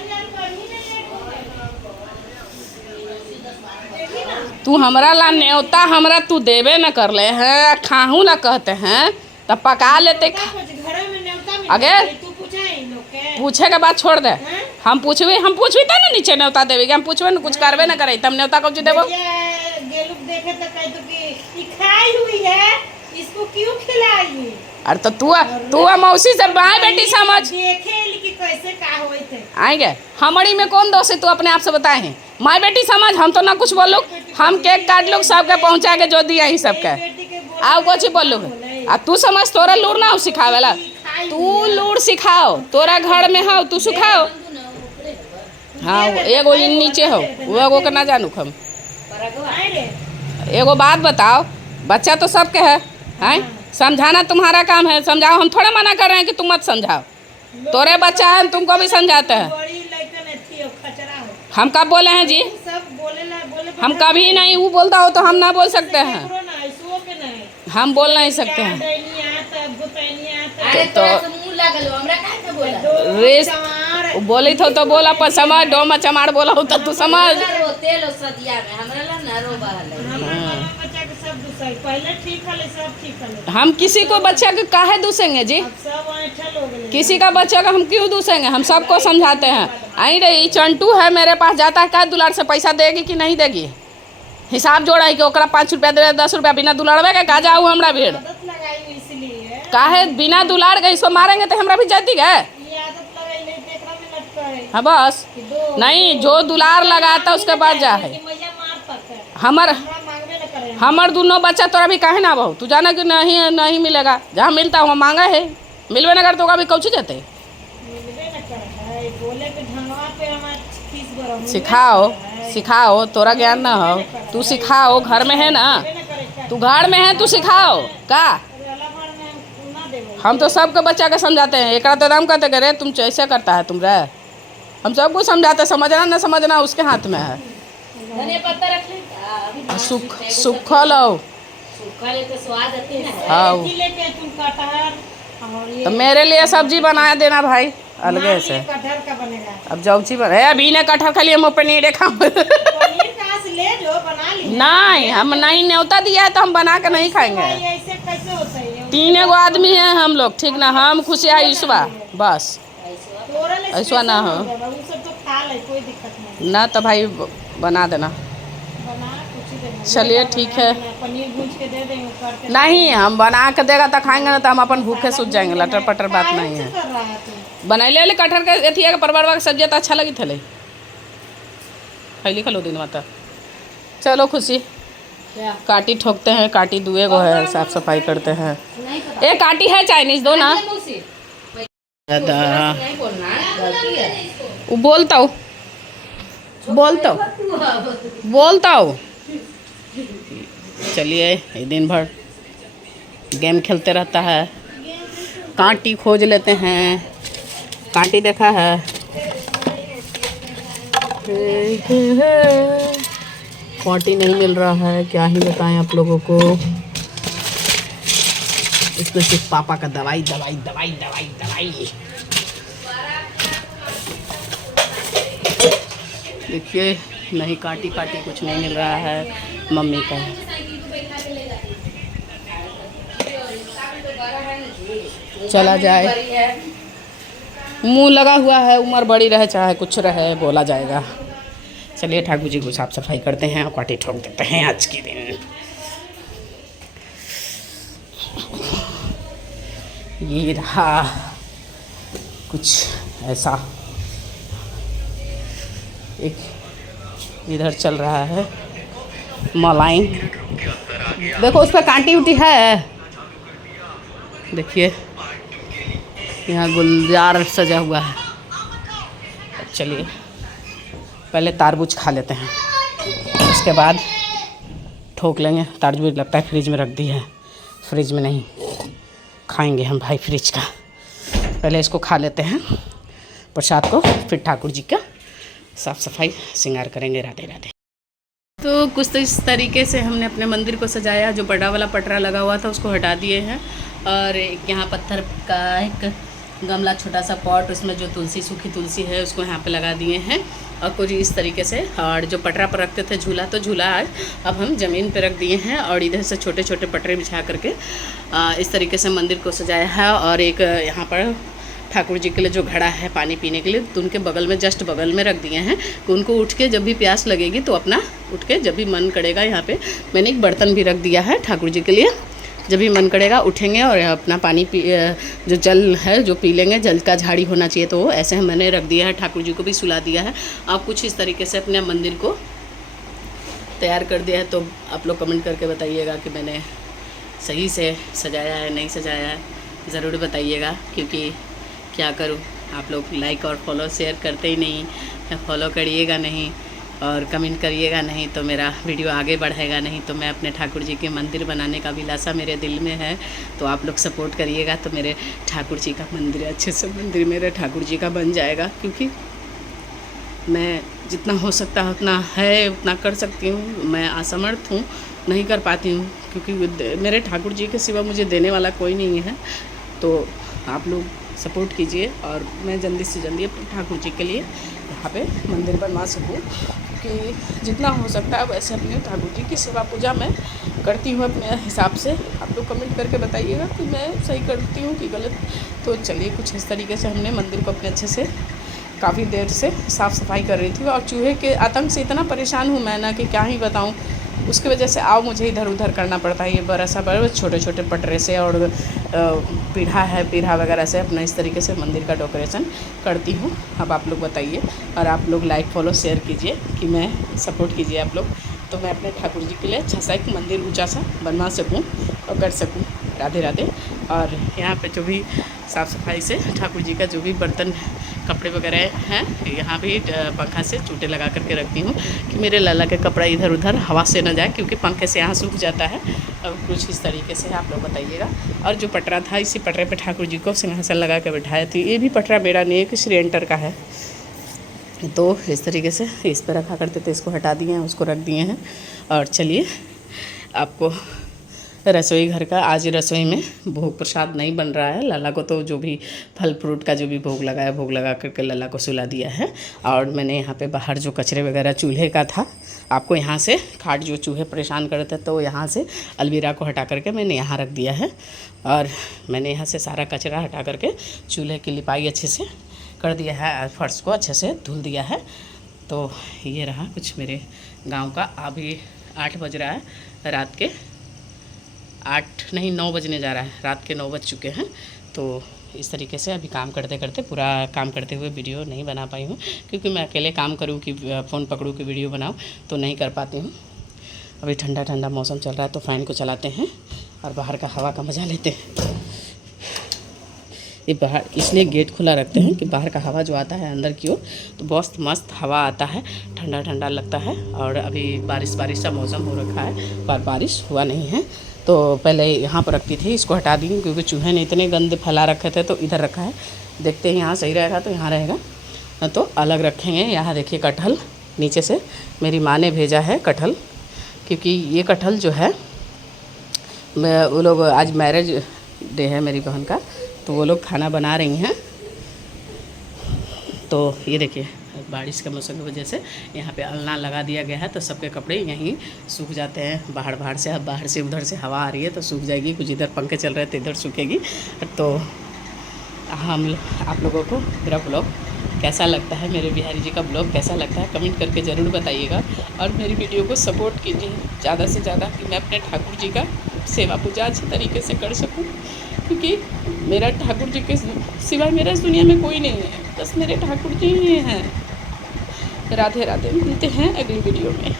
तू हमरा ला न्योता हमरा तू देवे न कर ले हैं, खाहू ना कहते हैं तब पका लेते घर में न्योता में आगे तू पूछा इन लोग के पूछे के बाद छोड़ दे। हम पूछबे तब ना नीचे न्योता देवे, हम पूछबे न कुछ करबे न करे तब न्योता कौन देबो। ये गेलुक देखे तो कह तो कि ई खाई हुई है, इसको क्यों खिलाई? अरे तो तू मौसी से माँ बेटी समझ देखे कि कैसे का होई थे। आएंगे हमारी में कौन दोष है, तू अपने आप से बताए हैं। माँ बेटी समझ, हम तो ना कुछ बोलो, हम केक काट लो सबके पहुँचा के जो दिया ही सबके आओ कुछ बोलो। आ तू समझ तोरा लूर ना हो सिखावेला, तू लूर सिखाओ, तोरा घर में हो तू सिखाओ। हाँ एगो इन नीचे हो वो एगो के ना जानू हम। एगो बात बताओ, बच्चा तो सबके है समझाना तुम्हारा काम है, समझाओ। हम थोड़ा मना कर रहे हैं कि तुम मत समझाओ, तोरे बच्चा है तुमको भी समझाते हैं। हम कब बोले हैं जी? हम कभी नहीं, वो बोलता हो तो हम ना बोल सकते हैं, हम बोल नहीं सकते हैं। रेस बोली तो बोला पर समझ डोमा चमार बोला हो तो तू समझ। पहले ठीक है सब ठीक है। हम किसी को बच्चा के काहे दूसेंगे जी? सब ऐठल हो गए। किसी का बच्चा का हम क्यों दूसेंगे? हम सबको समझाते हैं। आई रही चंटू है मेरे पास, जाता है क्या दुलार से पैसा देगी कि नहीं देगी? हिसाब जोड़ा है कि ओकरा 5 रुपया दे 10 रुपया बिना दुलारवे के का जाऊ हमरा भीड़ काहे बिना दुलार गई सो मारेंगे तो हमरा भी जाती गए। हाँ बस नहीं, जो दुलार लगाता उसके बाद जा है। हमर दोनों बच्चा तोरा भी काहे ना बहु, तू जाना कि नहीं मिलेगा, जहाँ मिलता वहाँ मांगा है, मिलवे न करते होगा भी कौची जाते। सिखाओ तोरा ज्ञान ना हो, तू सिखाओ, घर में है ना, तू घर में है तू सिखाओ का। हम तो सबके बच्चा के समझाते हैं, एक तो दम कहते रे तुम ऐसे करता है तुम रे, हम सबको समझाते, समझना न समझना उसके हाथ में है। सुखल हो हाँ, तो मेरे लिए सब्जी बना देना भाई अलगे से। कटहल का बनेगा अब जौची बने अभी ने कटहल खा लिया, मुँह पे नहीं देखा नहीं, हम नहीं न्योता दिया है तो हम बना के नहीं खाएंगे। ऐसे कैसे होता है? 3 एगो आदमी हैं हम लोग, ठीक ना, हम खुशी है ईश्वा बस, ऐसा ना हो ना तो भाई बना देना। चलिए ठीक है, पनीर भूज के दे देंगे करके। नहीं हम बना के देगा तो खाएंगे ना तो हम अपन भूखे सूझ जाएंगे, लटर पटर बात नहीं है। बनैले वाले कटहर के एथिया के परवरवा के सब्जी तो अच्छा लगी थे, खैली खलो दिन माता। चलो खुशी काटी ठोकते हैं, काटी दुए गो है, साफ सफाई करते हैं। ए काटी है चाइनीज दो ना, बोलता हूँ बोलता हूँ। चलिए ये दिन भर गेम खेलते रहता है, कांटी खोज लेते हैं, कांटी देखा है पॉटी नहीं मिल रहा है, क्या ही बताएं आप लोगों को। इसमें सिर्फ पापा का दवाई दवाई दवाई दवाई दवाई। देखिए नहीं काटी काटी कुछ नहीं मिल रहा है मम्मी का। चला जाए, मुंह लगा हुआ है, उम्र बड़ी रहे चाहे कुछ रहे बोला जाएगा। चलिए ठाकुर जी को साफ सफाई करते हैं और काटी ठोक देते हैं आज के दिन। ये रहा कुछ ऐसा, एक इधर चल रहा है मलाइन। देखो उस पर कांटी उटी है, देखिए यहाँ गुलजार सजा हुआ है। चलिए पहले तारबूज खा लेते हैं, उसके बाद ठोक लेंगे। तारबूज लगता है फ्रिज में रख दी है, फ्रिज में नहीं खाएंगे हम भाई फ्रिज का। पहले इसको खा लेते हैं प्रसाद को, फिर ठाकुर जी का साफ़ सफाई श्रृंगार करेंगे। राधे राधे। तो कुछ तो इस तरीके से हमने अपने मंदिर को सजाया। जो बड़ा वाला पटरा लगा हुआ था उसको हटा दिए हैं, और एक यहाँ पत्थर का एक गमला छोटा सा पॉट, उसमें जो तुलसी सूखी तुलसी है उसको यहाँ पे लगा दिए हैं। और कुछ इस तरीके से, और जो पटरा पर रखते थे झूला, तो झूला आज अब हम ज़मीन पे रख दिए हैं। और इधर से छोटे छोटे पटरे बिछा करके इस तरीके से मंदिर को सजाया है। और एक यहाँ पर ठाकुर जी के लिए जो घड़ा है पानी पीने के लिए, तो उनके बगल में जस्ट बगल में रख दिए हैं कि उनको उठ के जब भी प्यास लगेगी तो अपना उठ के जब भी मन करेगा। यहाँ पे मैंने एक बर्तन भी रख दिया है ठाकुर जी के लिए, जब भी मन करेगा उठेंगे और अपना पानी पी, जो जल है जो पी लेंगे। जल का झाड़ी होना चाहिए, तो ऐसे मैंने रख दिया है। ठाकुर जी को भी सुला दिया है। आप कुछ इस तरीके से अपने मंदिर को तैयार कर दिया है। तो आप लोग कमेंट करके बताइएगा कि मैंने सही से सजाया है नहीं सजाया है, ज़रूर बताइएगा। क्योंकि क्या करूं, आप लोग लाइक और फॉलो शेयर करते ही नहीं, फॉलो करिएगा नहीं और कमेंट करिएगा नहीं तो मेरा वीडियो आगे बढ़ेगा नहीं। तो मैं अपने ठाकुर जी के मंदिर बनाने का अभिलाषा मेरे दिल में है, तो आप लोग सपोर्ट करिएगा तो मेरे ठाकुर जी का मंदिर, अच्छे से मंदिर मेरे ठाकुर जी का बन जाएगा। क्योंकि मैं जितना हो सकता है उतना है उतना कर सकती हूँ। मैं असमर्थ हूँ, नहीं कर पाती हूँ, क्योंकि मेरे ठाकुर जी के सिवा मुझे देने वाला कोई नहीं है। तो आप लोग सपोर्ट कीजिए और मैं जल्दी से जल्दी अपने ठाकुर जी के लिए यहाँ पे मंदिर बनवा सकूँ। कि जितना हो सकता है वैसे अपने ठाकुर जी की सेवा पूजा मैं करती हूँ अपने हिसाब से। आप लोग कमेंट करके बताइएगा कि मैं सही करती हूँ कि गलत। तो चलिए कुछ इस तरीके से हमने मंदिर को अपने अच्छे से काफ़ी देर से साफ़ सफाई कर रही थी। और चूहे के आतंक से इतना परेशान हूँ मैं ना कि क्या ही बताऊँ। उसकी वजह से मुझे इधर उधर करना पड़ता है। ये बड़ा छोटे छोटे पटरे से और पीढ़ा है, पीढ़ा वगैरह से अपना इस तरीके से मंदिर का डेकोरेशन करती हूँ। अब आप लोग बताइए और आप लोग लाइक फॉलो शेयर कीजिए कि मैं सपोर्ट कीजिए आप लोग, तो मैं अपने ठाकुर जी के लिए अच्छा सा एक मंदिर ऊंचा सा बनवा सकूं और कर सकूं। राधे राधे। और यहाँ पे जो भी साफ़ सफाई से ठाकुर जी का जो भी बर्तन कपड़े वगैरह हैं, यहाँ भी पंखा से चूटे लगा करके रखती हूँ कि मेरे लाला का कपड़ा इधर उधर हवा से न जाए, क्योंकि पंखे से यहाँ सूख जाता है। और कुछ इस तरीके से आप लोग बताइएगा। और जो पटरा था, इसी पटरे पे ठाकुर जी को सिंहासन लगा कर बिठाया थी। ये भी पटरा मेरा नहीं है, किसी रेंटर का है। तो इस तरीके से इस पर रखा करते थे, इसको हटा दिए हैं, उसको रख दिए हैं। और चलिए आपको रसोई घर का, आज रसोई में भोग प्रसाद नहीं बन रहा है। लाला को तो जो भी फल फ्रूट का जो भी भोग लगाया, भोग लगा करके लाला को सुला दिया है। और मैंने यहाँ पे बाहर जो कचरे वगैरह चूल्हे का था, आपको यहाँ से खाट जो चूहे परेशान कर रहे थे, तो यहाँ से अलमीरा को हटा करके मैंने यहाँ रख दिया है। और मैंने यहाँ से सारा कचरा हटा करके चूल्हे की लिपाई अच्छे से कर दिया है, फर्श को अच्छे से धुल दिया है। तो ये रहा कुछ मेरे गांव का। अभी 8 बज रहा है, रात के 9 बजने जा रहा है, रात के 9 बज चुके हैं। तो इस तरीके से अभी काम करते करते, पूरा काम करते हुए वीडियो नहीं बना पाई हूँ, क्योंकि मैं अकेले काम करूँ कि फ़ोन पकड़ूँ कि वीडियो बनाऊँ तो नहीं कर पाती हूँ। अभी ठंडा ठंडा मौसम चल रहा है तो फ़ैन को चलाते हैं और बाहर का हवा का मज़ा लेते हैं। ये बाहर इसलिए गेट खुला रखते हैं कि बाहर का हवा जो आता है अंदर की ओर, तो बहुत मस्त हवा आता है, ठंडा ठंडा लगता है। और अभी बारिश सा मौसम हो रखा है, पर बारिश हुआ नहीं है। तो पहले यहाँ पर रखती थी, इसको हटा दी क्योंकि चूहे ने इतने गंदे फैला रखे थे, तो इधर रखा है। देखते हैं यहाँ सही रहेगा तो यहाँ रहेगा, तो अलग रखेंगे। यहाँ देखिए कटहल नीचे से मेरी माँ ने भेजा है कटहल, क्योंकि ये कटहल जो है वो लोग आज मैरिज डे है मेरी बहन का, तो वो लोग खाना बना रही हैं। तो ये देखिए बारिश के मौसम की वजह से यहाँ पे अलना लगा दिया गया है, तो सबके कपड़े यहीं सूख जाते हैं बाहर से। अब बाहर से उधर से हवा आ रही है तो सूख जाएगी, कुछ इधर पंखे चल रहे हैं तो इधर सूखेगी। तो आप लोगों को मेरा ब्लॉग कैसा लगता है, मेरे बिहारी जी का ब्लॉग कैसा लगता है, कमेंट करके ज़रूर बताइएगा। और मेरी वीडियो को सपोर्ट कीजिए ज़्यादा से ज़्यादा, कि मैं अपने ठाकुर जी का सेवा पूजा अच्छी तरीके से कर सकूं, क्योंकि मेरा ठाकुर जी के सिवाय मेरा इस दुनिया में कोई नहीं है, बस मेरे ठाकुर जी ही हैं। राधे राधे, मिलते हैं अगली वीडियो में।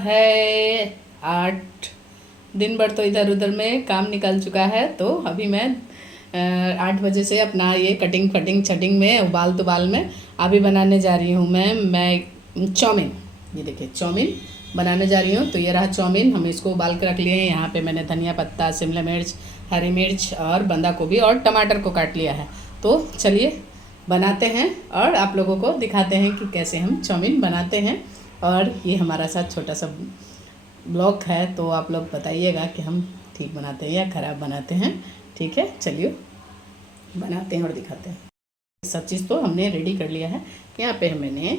है 8 दिन भर तो इधर उधर में काम निकल चुका है, तो अभी मैं 8 बजे से अपना ये कटिंग फटिंग छटिंग में उबाल में अभी बनाने जा रही हूँ मैं चाउमीन। ये देखिए चाउमीन बनाने जा रही हूँ। तो ये रहा चाउमीन, हम इसको उबाल के रख लिए हैं। यहाँ पे मैंने धनिया पत्ता, शिमला मिर्च, हरी मिर्च और बंदा गोभी और टमाटर को काट लिया है। तो चलिए बनाते हैं और आप लोगों को दिखाते हैं कि कैसे हम चाउमीन बनाते हैं। और ये हमारा साथ छोटा सा ब्लॉग है, तो आप लोग बताइएगा कि हम ठीक बनाते हैं या ख़राब बनाते हैं। ठीक है, चलिए बनाते हैं और दिखाते हैं। सब चीज़ तो हमने रेडी कर लिया है। यहाँ पे मैंने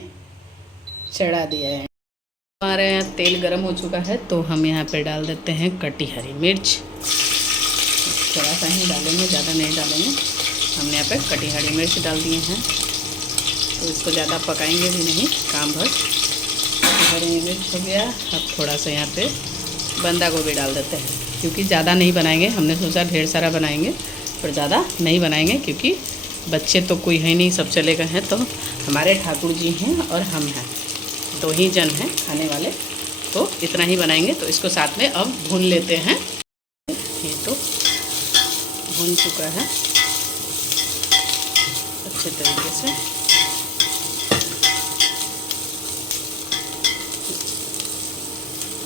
चढ़ा दिया है। हमारे यहाँ तेल गरम हो चुका है, तो हम यहाँ पे डाल देते हैं कटी हरी मिर्च। थोड़ा सा ही डालेंगे, ज़्यादा नहीं डालेंगे। हमने यहाँ पे कटी हरी मिर्च डाल दिए हैं, तो इसको ज़्यादा पकाएंगे भी नहीं, काम भर। हरी मिर्च हो गया। अब थोड़ा सा यहाँ पे बंदा गोभी डाल देते हैं, क्योंकि ज़्यादा नहीं बनाएंगे। हमने सोचा ढेर सारा बनाएंगे, पर ज़्यादा नहीं बनाएंगे, क्योंकि बच्चे तो कोई है नहीं, सब चले गए हैं। तो हमारे ठाकुर जी हैं और हम हैं, 2 ही जन हैं खाने वाले, तो इतना ही बनाएंगे। तो इसको साथ में अब भून लेते हैं। ये तो भून चुका है अच्छे तरीके से।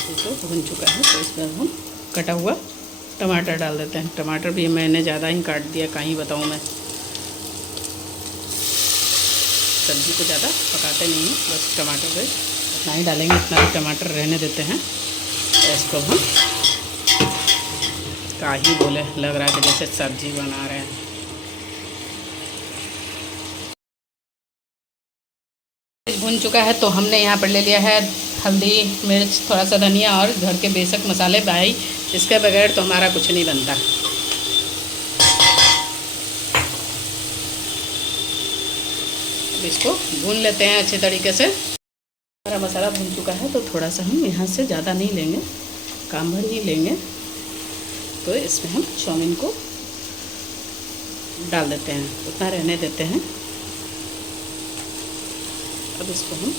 ये तो भून चुका है, तो इसमें हम कटा हुआ टमाटर डाल देते हैं। टमाटर भी मैंने ज़्यादा ही काट दिया, कहीं बताऊँ मैं। सब्ज़ी को ज़्यादा पकाते नहीं हैं, बस टमाटर पे इतना ही डालेंगे, इतना ही टमाटर रहने देते हैं। इसको हम का ही बोले, लग रहा है कि जैसे सब्ज़ी बना रहे हैं। भून चुका है, तो हमने यहाँ पर ले लिया है हल्दी, मिर्च, थोड़ा सा धनिया और घर के बेसिक मसाले। भाई इसके बगैर तो हमारा कुछ नहीं बनता। अब इसको भून लेते हैं अच्छे तरीके से। हमारा मसाला भून चुका है, तो थोड़ा सा हम यहाँ से ज़्यादा नहीं लेंगे, काम भर ही लेंगे। तो इसमें हम चाउमीन को डाल देते हैं, उतना रहने देते हैं। अब इसको हम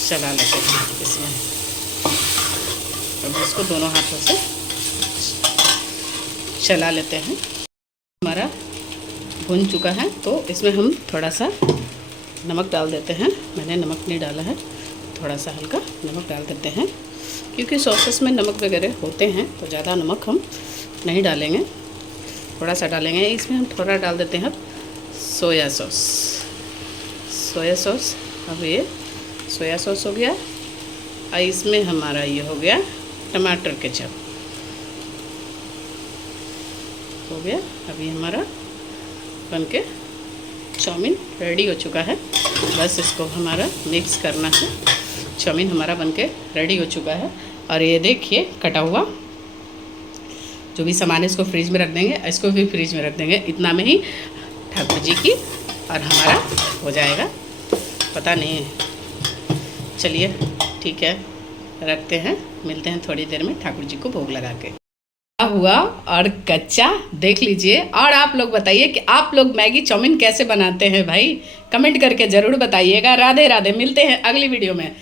चला लेते हैं इसमें। अब इसको दोनों हाथों से चला लेते हैं। हमारा भून चुका है, तो इसमें हम थोड़ा सा नमक डाल देते हैं। मैंने नमक नहीं डाला है, थोड़ा सा हल्का नमक डाल देते हैं, क्योंकि सॉसेस में नमक वगैरह होते हैं, तो ज़्यादा नमक हम नहीं डालेंगे, थोड़ा सा डालेंगे। इसमें हम थोड़ा डाल देते हैं सोया सॉस। सोया सॉस, अब ये सोया सॉस हो गया। और इसमें हमारा ये हो गया टमाटर केचप हो गया। अभी हमारा बनके चाउमीन रेडी हो चुका है, बस इसको हमारा मिक्स करना है। चाउमीन हमारा बनके रेडी हो चुका है। और ये देखिए कटा हुआ जो भी सामान है, इसको फ्रिज में रख देंगे, इसको भी फ्रिज में रख देंगे। इतना में ही ठाकुर जी की और हमारा हो जाएगा, पता नहीं है। चलिए ठीक है, रखते हैं, मिलते हैं थोड़ी देर में ठाकुर जी को भोग लगा के। हुआ और कच्चा देख लीजिए। और आप लोग बताइए कि आप लोग मैगी चाउमीन कैसे बनाते हैं भाई, कमेंट करके ज़रूर बताइएगा। राधे राधे, मिलते हैं अगली वीडियो में।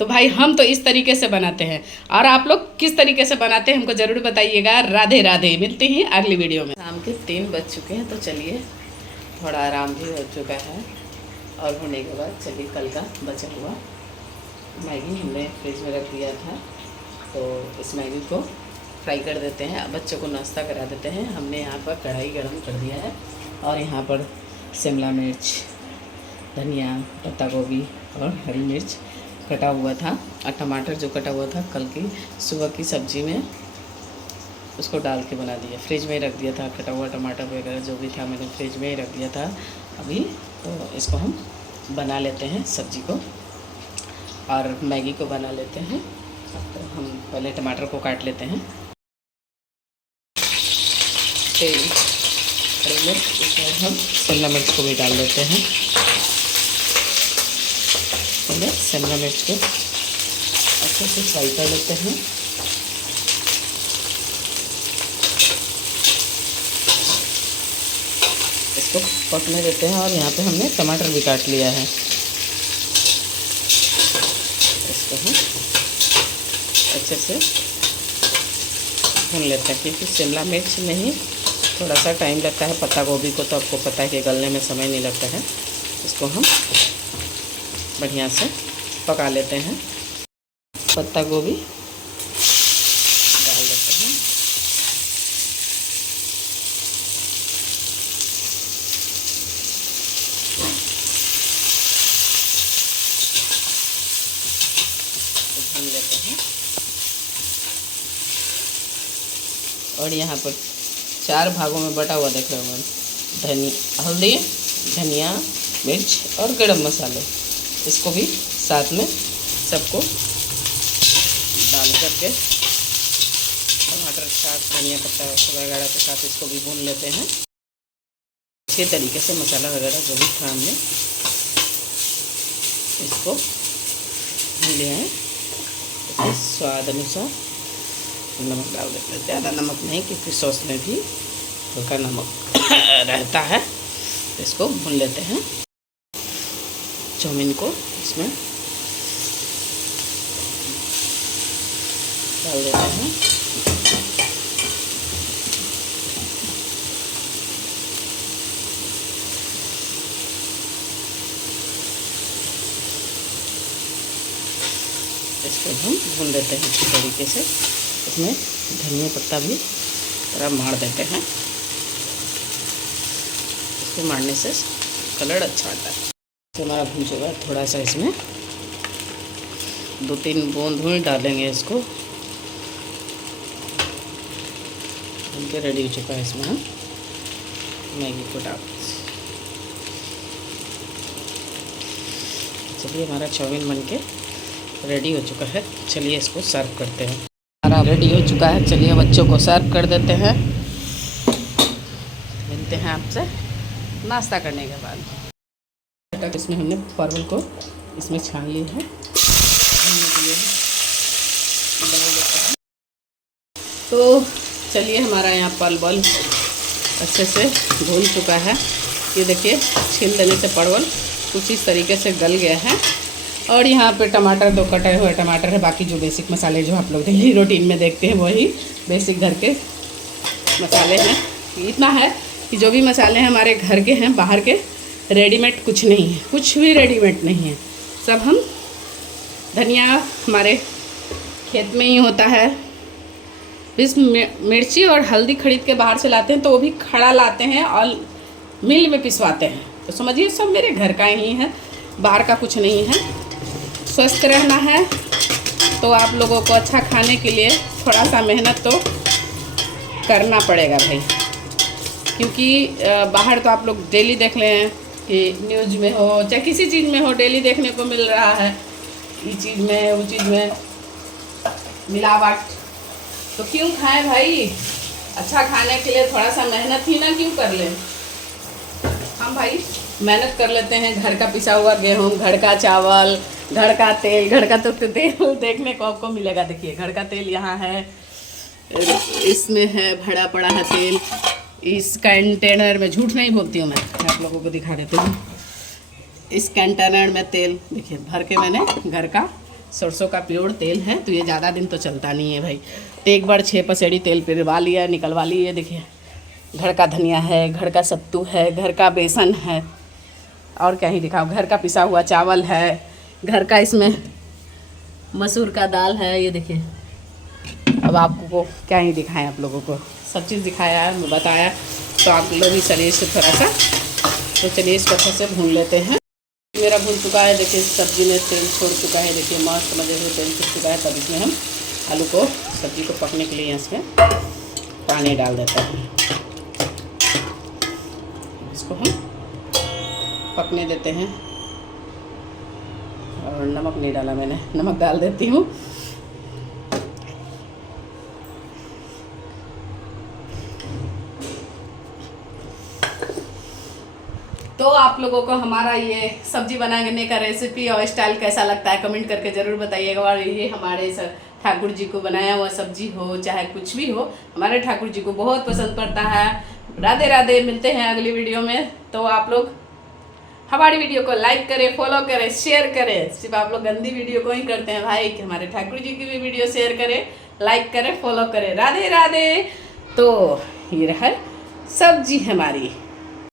तो भाई हम तो इस तरीके से बनाते हैं, और आप लोग किस तरीके से बनाते हैं हमको ज़रूर बताइएगा। राधे राधे, मिलते हैं अगली वीडियो में। शाम के 3 बज चुके हैं, तो चलिए थोड़ा आराम भी हो चुका है। और होने के बाद चलिए कल का बचा हुआ मैगी हमने फ्रिज में रख दिया था, तो इस मैगी को फ्राई कर देते हैं। बच्चों को नाश्ता करा देते हैं। हमने यहाँ पर कढ़ाई गरम कर दिया है, और यहाँ पर शिमला मिर्च, धनिया, पत्ता गोभी और हरी मिर्च कटा हुआ था, और टमाटर जो कटा हुआ था कल की सुबह की सब्ज़ी में उसको डाल के बना दिया। फ्रिज में ही रख दिया था, कटा हुआ टमाटर वगैरह जो भी था मैंने फ्रिज में ही रख दिया था अभी। तो इसको हम बना लेते हैं सब्ज़ी को, और मैगी को बना लेते हैं। तो हम पहले टमाटर को काट लेते हैं। तेल, हरी मिर्च, इसमें हम शिमला मिर्च को भी डाल देते हैं। पहले शिमला मिर्च को अच्छे से फ्राई कर लेते हैं। इसको पकने देते हैं, और यहाँ पे हमने टमाटर भी काट लिया है। इसको हम अच्छे से भून लेते हैं, क्योंकि शिमला मिर्च में ही थोड़ा सा टाइम लगता है। पत्ता गोभी को तो आपको पता है कि गलने में समय नहीं लगता है। इसको हम बढ़िया से पका लेते हैं। पत्ता गोभी डाल देते हैं। भून लेते हैं, और यहाँ पर 4 भागों में बटा हुआ देख रहे हो, हल्दी, धनिया, मिर्च और गरम मसाले, इसको भी साथ में सबको डाल करके टमाटर के साथ, धनिया पत्ता वगैरह के साथ इसको भी भून लेते हैं अच्छे तरीके से। मसाला वगैरह जो भी था हमने इसको भून लिया है। इसमें स्वाद अनुसार नमक डाल देते हैं, ज़्यादा नमक नहीं, क्योंकि सॉस में भी हल्का नमक रहता है। इसको भून लेते हैं। चाउमीन को इसमें डाल देते हैं। इसको हम भून देते हैं अच्छी तरीके से। इसमें धनिया पत्ता भी थोड़ा मार देते हैं, इसको मारने से कलर अच्छा आता है। तो हमारा भून चुका है, थोड़ा सा इसमें 2-3 बूंद धुएं डालेंगे। इसको भून के रेडी हो चुका है। इसमें हम मैगी को डाल, चलिए हमारा चाउमीन बन के रेडी हो चुका है। चलिए इसको सर्व करते हैं। हमारा रेडी हो चुका है, चलिए बच्चों को सर्व कर देते हैं। मिलते हैं आपसे नाश्ता करने के बाद। इसमें हमने परवल को इसमें छान लिया है, भूनने के लिए डाल देते हैं। तो चलिए हमारा यहाँ परवल अच्छे से भून चुका है। ये देखिए छील देने से परवल कुछ इस तरीके से गल गया है। और यहाँ पे टमाटर 2 कटे हुए टमाटर है। बाकी जो बेसिक मसाले जो आप लोग डेली रूटीन में देखते हैं वही बेसिक घर के मसाले हैं। इतना है कि जो भी मसाले हैं हमारे घर के हैं, बाहर के रेडीमेड कुछ नहीं है, कुछ भी रेडीमेड नहीं है। सब हम धनिया हमारे खेत में ही होता है। इस मिर्ची और हल्दी खरीद के बाहर से लाते हैं, तो वो भी खड़ा लाते हैं और मिल में पिसवाते हैं। तो समझिए सब मेरे घर का ही है, बाहर का कुछ नहीं है। स्वस्थ रहना है तो आप लोगों को अच्छा खाने के लिए थोड़ा सा मेहनत तो करना पड़ेगा भाई, क्योंकि बाहर तो आप लोग डेली देख लें हैं कि न्यूज़ में हो चाहे किसी चीज़ में हो, डेली देखने को मिल रहा है ये चीज़ में वो चीज़ में मिलावट। तो क्यों खाएं भाई? अच्छा खाने के लिए थोड़ा सा मेहनत ही ना क्यों कर लें? हम भाई मेहनत कर लेते हैं। घर का पिसा हुआ गेहूँ, घर का चावल, घर का तेल, घर का तो तेल देखने को आपको मिलेगा। देखिए घर का तेल यहाँ है, इसमें है भरा पड़ा है तेल। इस कंटेनर में, झूठ नहीं बोलती हूँ मैं आप लोगों को दिखा देती हूँ। इस कंटेनर में तेल देखिए भर के मैंने घर का सरसों का प्योर तेल है। तो ये ज़्यादा दिन तो चलता नहीं है भाई। तो एक बार 6 पसेड़ी तेल पिरवा लिया, निकलवा लिए। देखिए घर का धनिया है, घर का सत्तू है, घर का बेसन है, और क्या ही दिखाओ, घर का पिसा हुआ चावल है, घर का इसमें मसूर का दाल है। ये देखिए, अब आपको क्या ही दिखाएं, आप लोगों को सब चीज़ दिखाया है, बताया। तो आप लोग भी शरीर से थोड़ा सा तो चलिए इसको अच्छे से भून लेते हैं। मेरा भून चुका है, देखिए सब्जी में तेल छोड़ चुका है, देखिए मस्त मज़े से तेल छूट चुका है। तब इसमें हम आलू को, सब्जी को पकने के लिए इसमें पानी डाल देते हैं। इसको हम पकने देते हैं। और नमक नहीं डाला मैंने, नमक डाल देती हूँ। तो आप लोगों को हमारा ये सब्जी बनाने का रेसिपी और स्टाइल कैसा लगता है कमेंट करके ज़रूर बताइएगा। और ये हमारे ठाकुर जी को बनाया हुआ सब्जी हो चाहे कुछ भी हो, हमारे ठाकुर जी को बहुत पसंद पड़ता है। राधे राधे, मिलते हैं अगली वीडियो में। तो आप लोग हमारी वीडियो को लाइक करें, फॉलो करें, शेयर करें। सिर्फ आप लोग गंदी वीडियो को ही करते हैं भाई, कि हमारे ठाकुर जी की भी वीडियो शेयर करें, लाइक करें, फॉलो करें। राधे राधे। तो ये रहा सब्जी हमारी।